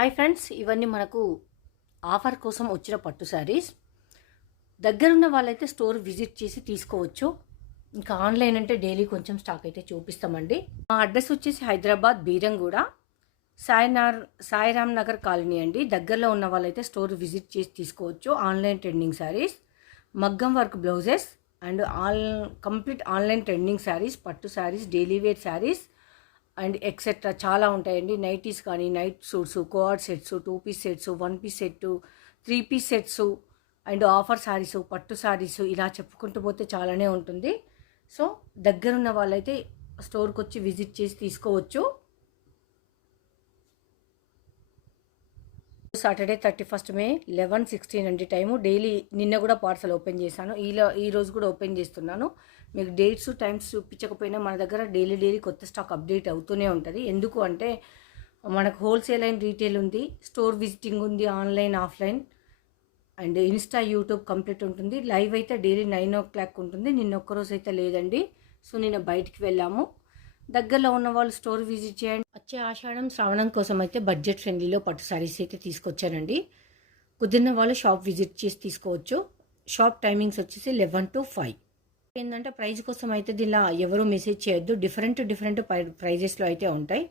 Hi friends, ఇవన్నీ మనకు offer కోసం వచ్చిన పట్టు శారీస్. దగ్గరున్న వాళ్ళైతే స్టోర్ విజిట్ చేసి తీసుకోవచ్చు. ఇంకా ఆన్లైన్ అంటే డైలీ కొంచెం స్టాక్ అయితే చూపిస్తామండి. మా అడ్రస్ వచ్చేసి హైదరాబాద్ బీరంగూడ సాయిరామ్ నగర్ కాలనీ అండి. దగ్గరలో ఉన్న వాళ్ళైతే స్టోర్ విజిట్ చేసి తీసుకోవచ్చు. ఆన్లైన్ ట్రెండింగ్ శారీస్, మగ్గం work blouses and complete online trending sarees, పట్టు sarees, daily wear sarees and etcetera చాలా ఉంటాయండి. నైటీస్ కానీ, night suits, coord sets, 2 piece sets, 1 piece set, 3 piece sets and offer sarees, పట్టు శారీస్, ఇలా చెప్పుకుంటూ పోతే చాలానే ఉంటుంది. సో దగ్గరున్న వాళ్ళైతే స్టోర్కి వచ్చి విజిట్ చేసి తీసుకోవచ్చు. సాటర్డే 31 మే 11:16 అండి టైము. డైలీ నిన్న కూడా పార్సల్ ఓపెన్ చేశాను, ఈ రోజు కూడా ఓపెన్ చేస్తున్నాను. మీకు డేట్స్ టైమ్స్ చూపించకపోయినా మన దగ్గర డైలీ కొత్త స్టాక్ అప్డేట్ అవుతూనే ఉంటుంది. ఎందుకు అంటే మనకు హోల్సేల్ అండ్ రీటైల్ ఉంది, స్టోర్ విజిటింగ్ ఉంది, online offline and Insta YouTube complete ఉంటుంది. లైవ్ అయితే డైలీ 9 o'clock ఉంటుంది. నిన్న ఒక్కరోజు అయితే లేదండి. సో నిన్న బయటికి వెళ్ళాము. దగ్గరలో ఉన్న వాళ్ళు స్టోర్ విజిట్ చేయండి. వచ్చే ఆషాఢం శ్రావణం కోసం అయితే బడ్జెట్ ఫ్రెండ్లీలో పట్టు శారీస్ అయితే తీసుకొచ్చానండి. కుదిరిన వాళ్ళు షాప్ విజిట్ చేసి తీసుకోవచ్చు. షాప్ టైమింగ్స్ వచ్చేసి 11 to 5. ఏంటంటే ప్రైస్ కోసం అయితే దీనిలో ఎవరు మెసేజ్ చేయొద్దు. డిఫరెంట్ ప్రైజెస్లో అయితే ఉంటాయి.